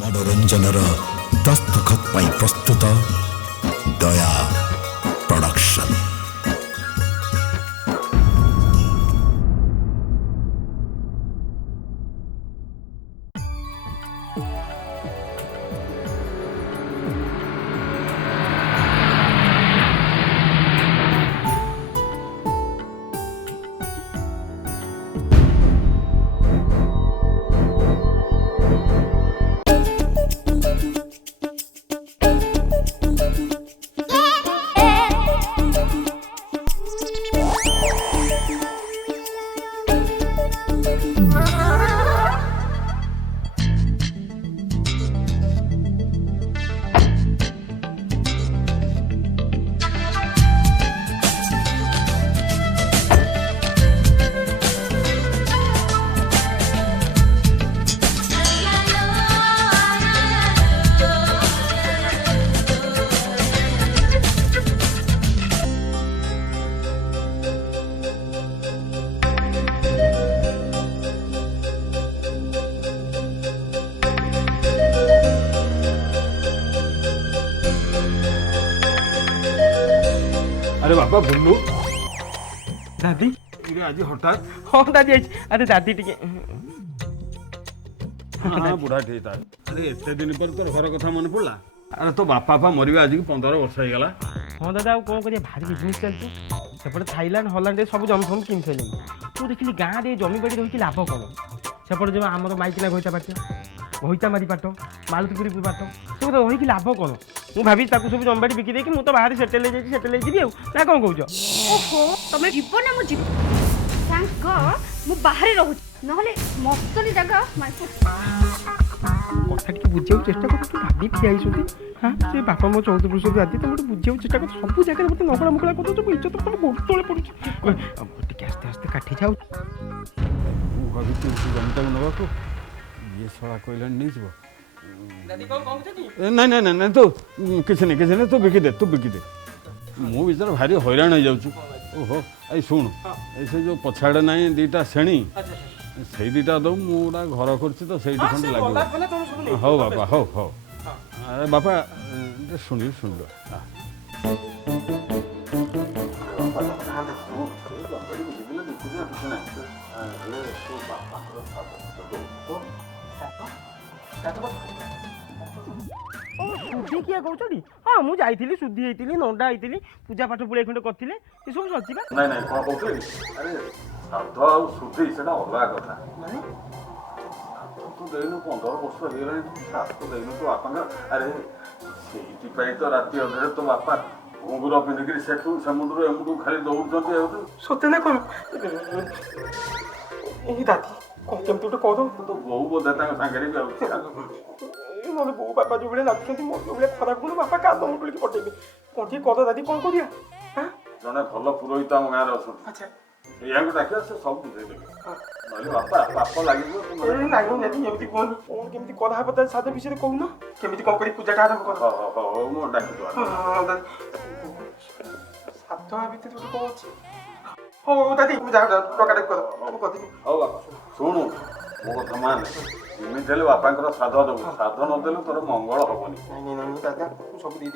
मनोरंजन दस्तखत प्रस्तुत दया प्रोडक्शन। अरे बाबा बुल्लू दादी आज हठात हाँ दादी आई अरे दादी टिके हाँ बुढ़ा ठीक था। अरे एते दिन पर तोर घर कथा मन पड़ा। अरे तो बापा पा मरवा आज 15 वर्ष हो गला। हाँ दादा आउ कौन करिया भारी बिजनेस चलती सेपटे थाईलैंड हॉलैंड सब जमी फमी किन सारे तू देखिली गाँव में जमी बाड़ी रही लाभ कौन सेपटे जो आम माइकिना घईता पाट घईता मारी पाट मालतीपुरी पाट सब रही लाभ कौन मु भाभी सब जमीबाड़ी बिकी देकी मु तो बाहर सेटेल जी ना कौन कौच ओहो तमे जीव ना मु जीव थैंक गॉड मु बाहर रहू नहले मस्तली जगह कथा टी बुझे चेष्टा कर तू भाभी ठिया हाँ से बापा मो 14 वर्ष दादी तुम बुझे चेष्टा कर सब जगह मत नकड़ा मुकड़ा कर सब इज्जत तुम गोड़ तले पड़ुछ आस्ते आस्ते काटी जाऊ भाभी तू जमीटा नवा को ये सड़ा कोइला नहीं जीव दादी कौन कहते नहीं नहीं नहीं तो किसी नहीं तू बिकी दे मु विचार भारी हैरान हो जाऊँ। ओहो आई शुण ऐसे जो पछाड़े ना दीटा श्रेणी से दीटा दो मुझा घर कर तो से खंड लगे। हौ बापा हौ हौ अरे बापा शुणी शुण शुद्धि किए कौन हाँ मुझे जाइली शुद्धि होती नंदा होती पूजा पाठ पुड़े खंडे करते सब सची नहीं नहीं कौन कहते अरे श्राद्ध आ शुद्धि से अलग कथा तू देनु 15 वर्ष हो श्राद्ध देनु तो बापा अरे से तो राति अधे तो बापा घुंगुर पिंधिक सेठू समुद्र एमुटू खाली दौड़ सत्य ना कौन दादी कौन केमती गोटे कह तो बहु बोधे सागर भी नହେले बो बापा जो भाई नाचुंट मोर जो भाई खराब गुण बापा काद मुड़ी पटेबे कौन ठीक कह दादी कौन करिया जड़े भल पुरोहित आम गाँव अच्छा या डाक से सब बुझे ना बापा पाप लगे नानी कौन केमती कदा पता साध विषय कहून केमती कौन कर पूजा आरंभ कर डाक साध भितर गोटे कौन अच्छे हो दादी टका कर शुणु मो कथा मान इमित बापा श्राद्ध दबू श्राद्ध नदेलु तोर मंगल हेनी नहीं नहीं दादा सब दे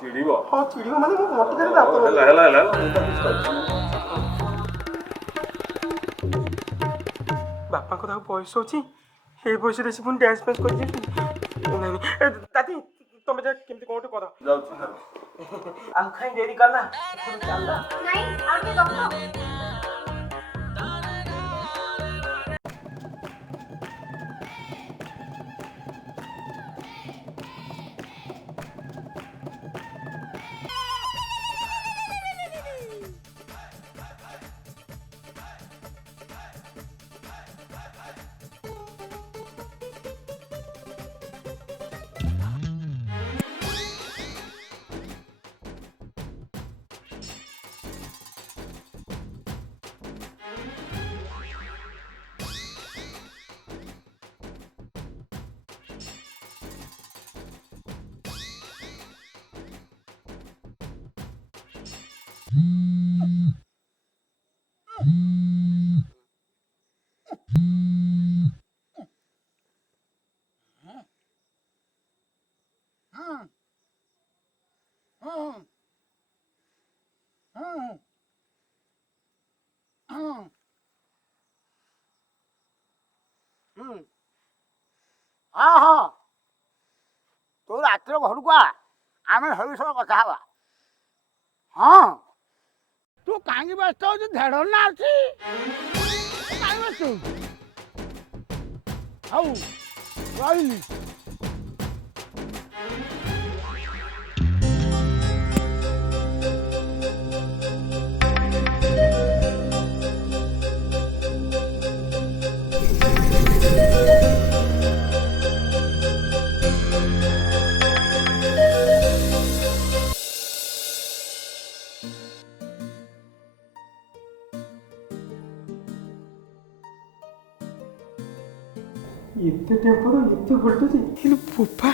चिड़ब हाँ चिड़िया माने बापा को बयस अच्छी ये बयस से पुणी डांस फांस कर दादी तुम जा केमती कौन कर आम खाई देरी करना नहीं आगे गप्प ରାତିରେ ଘରକୁ ଆ ଆମେ ସବୁ ସହ କଥା ହବା। ହଁ ତୁ କାହିଁକି ବ୍ୟସ୍ତ ହଉଛୁ? ଧେଡ଼ ନା ଅଛି କାହିଁକି ବ୍ୟସ୍ତ ହଉଛୁ? ହଉ ରହିଲି। ଏତେ ଟେମ୍ପର ଏତେ ଭୋଲ୍ଟେଜ ହେଲେ ବୋପା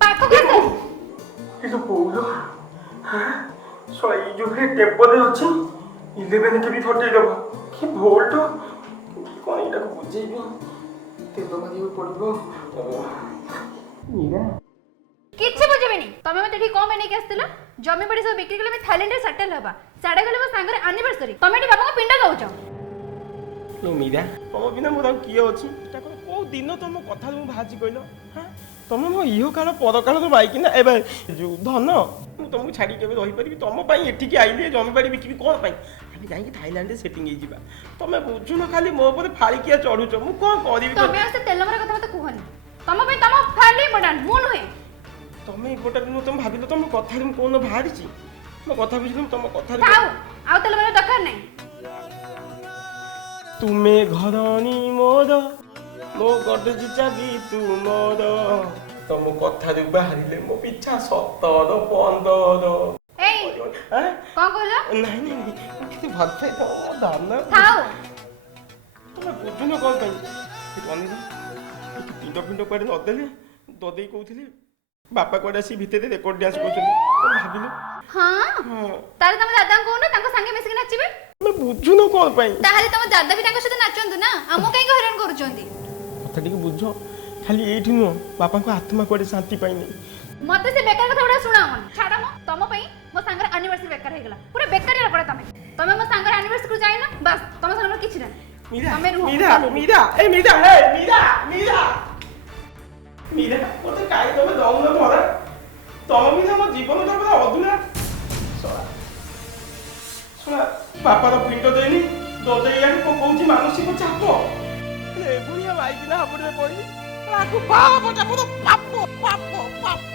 ପାଖକୁ ଆସ। ହେଲେ ବୋଉଲ ଶଳା ଏଇ ଯୋଉ ଟେମ୍ପରରେ ଅଛି 11 କେବି ଫଟେଇଦବ କି ଭୋଲ୍ଟ କଣ ଏଇଟାକୁ ବୁଝେଇବି ତେଲ ମାରିବାକୁ ପଡିବ। ମୀରା କିଛି ବୁଝିବେନି। ତମେ ମତେ ଏଠି କଣ ପାଇଁ ନେଇକି ଆସିଥିଲ? ଜମି ବାଡି ସବୁ ବିକ୍ରି କଲେ ଆମେ ଥାଇଲାଣ୍ଡରେ ସେଟେଲ ହେବା। ସାଡେ ଗଲେ ମୋ ସାଙ୍ଗରେ ଆନିଭର୍ସରୀ। ତମେ ଏଠି ବାପାଙ୍କ ପିଣ୍ଡ ଦଉଛ। ମୀରା ତମ ବିନା ମୋର ଆଉ କିଏ ଅଛି? କୋଉ ଦିନ ତମ କଥା ମୁଁ ଭାଜି କହିଲ? ତମେ ମୋ ଇହ କାଳ ପର କାଳର ବାଇକି ନା ଏବେ ଯୋଉ ଧନ ମୁଁ ତମକୁ ଛାଡ଼ି କେବେ ରହିପାରିବି? ତମ ପାଇଁ ଏଠିକି ଆଇଲି ଜମିବାଡ଼ି ବିକିବି କ'ଣ ପାଇଁ? ଆମେ ଯାଇକି ଥାଇଲାଣ୍ଡରେ ସେଟିଂ ହେଇଯିବା। ତମେ ବୁଝୁନ ଖାଲି ମୋ ଉପରେ ଫାଳିକିଆ ଚଢୁଛ। ମୁଁ କ'ଣ କରିବି? ତମେ ଆଉ ସେ ତେଲ ମରା କଥା ମତେ କୁହନି। ତମ ପାଇଁ ତମ ଫ୍ୟାମିଲି ଇମ୍ପୋର୍ଟାଣ୍ଟ, ମୁଁ ନୁହେଁ। ତମେ ଇମ୍ପୋର୍ଟାଣ୍ଟ ନୁହଁ। ତମେ ଭାବିଲ ତମ କଥାରେ ମୁଁ କୋଉନ ବାହାରିଛି? ମୋ କଥା ବୁଝିଲ ତମ କଥାରେ ଆଉ ତେଲ ମରା ଦରକାର ନାହିଁ। ତୁମେ ଘରଣୀ ମୋର ମୋ ଗଡେଜ ଚାବି ତୁମର ତମ କଥାରୁ ବାହାରିଲେ ମୋ ପିଛା 17 15। ଏଇ କଣ କହିଲ? ନାଇଁ ନାଇଁ ମୁଁ କିଛି ଭଲ ପାଇ ତମ ଧନ ତମେ ବୁଝୁନ କ'ଣ ପାଇଁ? ପିଣ୍ଡ ଫିଣ୍ଡ କୁଆଡ଼େ ନଦେଲେ ଦଦେଇ କହୁଥିଲି ବାପା କୁଆଡ଼େ ଆସି ଭିତରେ ରେକର୍ଡ ଡ୍ୟାନ୍ସ କରୁଛନ୍ତି। ଭାବିଲ ହଁ ତାହେଲେ ତମ ଦାଦାଙ୍କୁ କହୁନ ତାଙ୍କ ସାଙ୍ଗେ ମିଶିକି ନାଚିବେ। ତମେ ବୁଝୁନ କ'ଣ ପାଇଁ? ତାହେଲେ ତମ ଦାଦା ବି ତାଙ୍କ ସହିତ ନାଚନ୍ତୁ ନା, ଆମକୁ କାହିଁକି ହଇରାଣ କରୁଛନ୍ତି? କଥା ଟିକେ ବୁଝ। ଖାଲି ଏଇଠି ନୁହଁ ବାପାଙ୍କ ଆତ୍ମା କୁଆଡ଼େ ଶାନ୍ତି ପାଇନି। ମତେ ସେ ବେକାର କଥା ଗୁଡ଼ା ଶୁଣାଅନି। ଛାଡ଼ ମ, ତମ ପାଇଁ ମୋ ସାଙ୍ଗରେ ଆନିଭର୍ସରୀ ବେକାର ହେଇଗଲା। ପୁରା ବେକାରିଆ ଲୋକଟା ତମେ। ତମେ ମୋ ସାଙ୍ଗରେ ଆନିଭର୍ସରୀକୁ ଯାଇନ, ବାସ୍ ତମ ସାଙ୍ଗରେ କିଛି ନାହିଁ। ତମେ ରୁହ। ମୀରା ମତେ କାହିଁ ତମେ ଦଉନ ଧରା? ତମ ବିନା ମୋ ଜୀବନଟା ପୁରା ଅଧୁରା। ଶୁଣା ବାପାର ପିଣ୍ଡ ଦେଇନି ଦଦେଇ ଆଣି ପକଉଛି ମାନସିକ ଚାପ। ଏଭଳିଆ ବାଇକିନା ହାବୁଡ଼ରେ ପଡ଼ିଲି ତାକୁ ବାପଟା ମୋର ପାପ ପାପ ପାପ।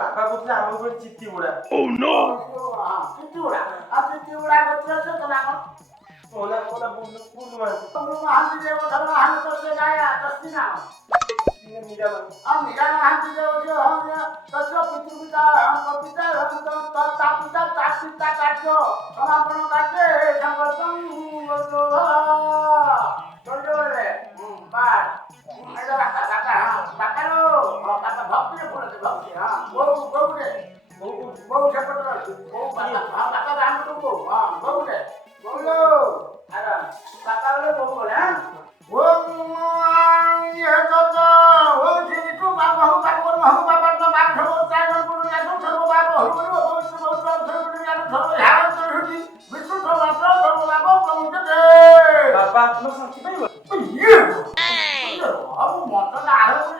ବାପା କହୁଥିଲେ ଆମର ଗୋଟେ ଚିତି ଉଡ଼ା।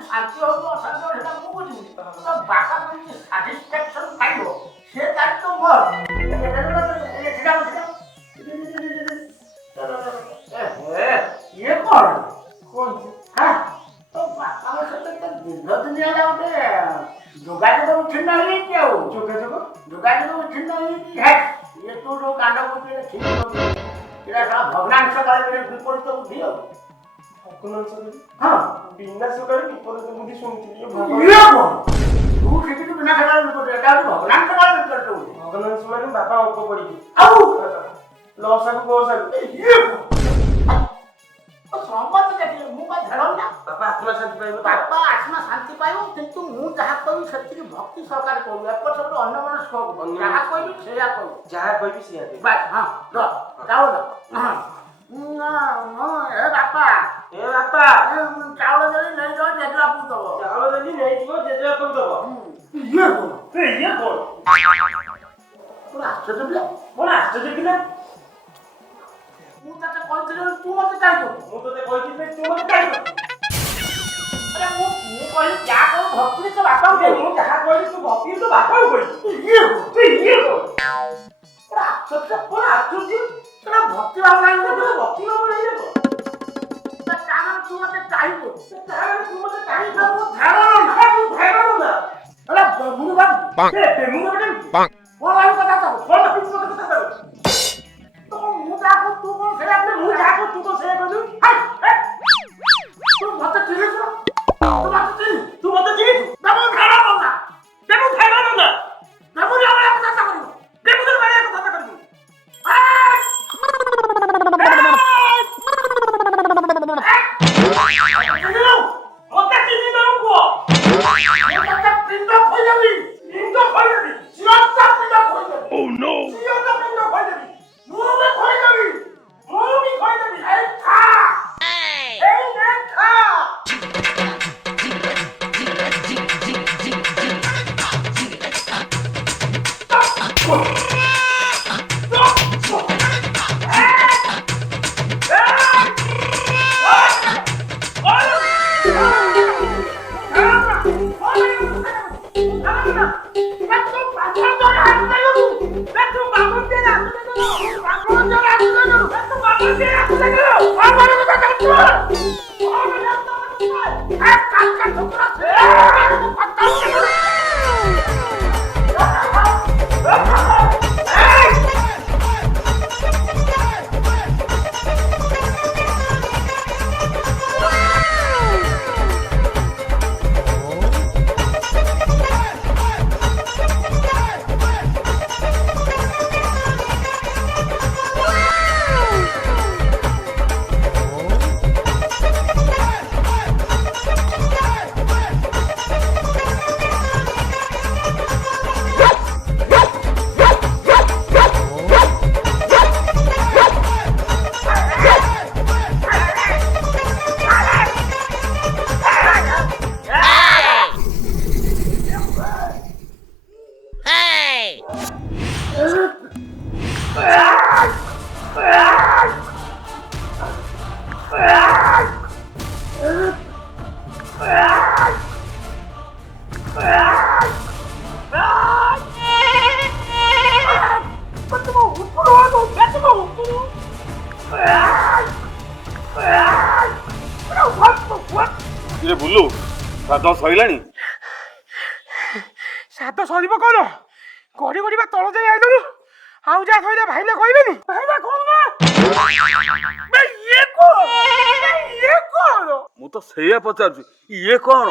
ଶାନ୍ତି ହଉଥିବ ଅଶାନ୍ତି ହଉଥିବ ସେଟା ମୁଁ ବୁଝିବି ତ ବାପା କେମିତି ସାଟିସ୍ଫ୍ୟାକ୍ସନ ପାଇବ ସେ ଦାୟିତ୍ୱ ମୋର ଇଏ କଣ ତ ବାପାଙ୍କ ସହିତ ଦୀର୍ଘ ଦିନ ହେଲା ଗୋଟେ ଯୋଗାଯୋଗ ବିଚ୍ଛିନ୍ନ ହେଇଯାଇଛି ଆଉ ଯୋଗାଯୋଗ ବିଚ୍ଛିନ୍ନ ହେଇଯାଇଛି ଇଏ ତୁ ଯୋଉ କାଣ୍ଡ କରୁଛୁ ଏଇଟା ଠିକ ନୁହଁ ଏଇଟା ସାରା ଭଗ୍ନାଂଶ କାଳେ ବିପରୀତ ବୁଦ୍ଧି ଆଉ ହଁ ବିନାଶକାରୀ ବିପରୀତ ବୁଦ୍ଧି ଶୁଣିଥିଲି ଇଏ କଣ ତୁ ଶିଖିଛୁ ବିନାଶକାରୀ ବିପରୀତ ଏଟା ହଉଛି ଭଗ୍ନାଂଶ କାଳେ ବିପରୀତ ବୁଦ୍ଧି ଭଗବାନ ମାନେ ବାପା ଅଙ୍କ ପଢିକି ଆଉ ଲସାକୁ ଗୋସାକୁ ଇଏ କଣ ସମସ୍ତେ ଦେଖିଲେ ମୁଁ ବା ଝେଳନ ନା ବାପା ଆତ୍ମା ଶାନ୍ତି ପାଇବ ବାପା ଆତ୍ମା ଶାନ୍ତି ପାଇବ କିନ୍ତୁ ମୁଁ ଯାହା କହିବି ସେତିକି ଭକ୍ତି ସହକାରେ କହିବି ଏପଟ ସେପଟ ଅନ୍ୟମନସ୍କ ହବୁ ଯାହା କହିବି ସେଇଆ କହିବି ଯାହା କହିବି ସେଇଆ କହିବି ବାସ୍ ହଁ ଚାଉଳ ଏ ବାପା ଚାଉଳ ଦେଲି ନେଇଯାଅ ଜେଜେବାପକୁ ଦବ ଚାଉଳ ଦେଲି ନେଇଯିବ ଜେଜେବାପାକୁ ଦବ ଇଏ କଣ ଇଏ କଣ ପୁରା ଆଶ୍ଚର୍ଯ୍ୟ ପିଲା କଣ ଆଶ୍ଚର୍ଯ୍ୟ ପିଲା ମୁଁ ତତେ କହିଥିଲି ତୁ ମତେ ଚାହିଁବୁ ମୁଁ ତତେ କହିଥିଲି ତୁ ମତେ କାହିଁକି ଆରେ ମୁଁ କହିଲି ଯାହା କହିବୁ ଭକ୍ତିରେ ତୋ ବାପାକୁ ଦେବୁ ମୁଁ ଯାହା କହିଲି ତୁ ଭକ୍ତି ତୋ ବାପାକୁ କହିଲି ଇଏ କଣ ଇଏ କଣ ପୁରା ଆଶ୍ଚର୍ଯ୍ୟ କଣ ଆଶ୍ଚର୍ଯ୍ୟ ପୁରା ଭକ୍ତି ଭାବ ନାହିଁ ଭକ୍ତି ଭାବ ନାହିଁ କଣ କାରଣ ତୁ ମତେ ଚାହିଁବୁ ତାହେଲେ ତୁ ମତେ କାହିଁକି ମୁଁ ଧାରଣ ନା ତୁ ଧାରଣ ନା ଏଟା ମୁଁ ଭାବୁ ମୁଁ ଗୋଟେ କଣ ଭାବୁ କଥା କହ କଣ ତୁ ମତେ କଥା କହ ତ ମୁଁ ଯାହାକୁ ତୁ କଣ ସେଇଆ ମୁଁ ଯାହାକୁ ତୁ ତ ସେଇଆ କହିଲୁ ତୁ ମତେ ଚିହ୍ନିଛୁ ତୁ ମତେ ଚିହ୍ନିଛୁ ଦେବୁ ଧାରଣ ନା ଦେବୁ ଧାରଣ ନା ଦେବୁ ଧାରଣ କଥା କରିବୁ ଦେବୁ ତୋର ବାଳିଆ କଥା କରିବୁ ମତେ ଚିହ୍ନି ଦଉ କୁହ ତତେ ପିଣ୍ଡ ଖୋଇଦେବି ପିଣ୍ଡ ଖୋଇଦେବି ଚିରତା ପିଣ୍ଡ ଖୋଇଦେବି ସିଓ ତ ପିଣ୍ଡ ଖୋଇଦେବି ମୁଁ ବି ଖୋଇଦେବି ମୁଁ ବି ଖୋଇଦେବି ଏଇ ଖା ଏଇ ନେ ଖା କିରେ ବୁଲୁ ଶ୍ରାଦ୍ଧ ସଇଲାଣି ସାତ ସରିବ କଣ ଗଡି ଗଡି ବା ତଳ ଯାଇ ଆଇଲୁ ଆଉ ଯାହା କହିଲେ ଭାଇନା କହିବେନି ଭାଇନା କହୁନା ମୁଁ ତ ସେଇଆ ପଚାରୁଛି ଇଏ କଣ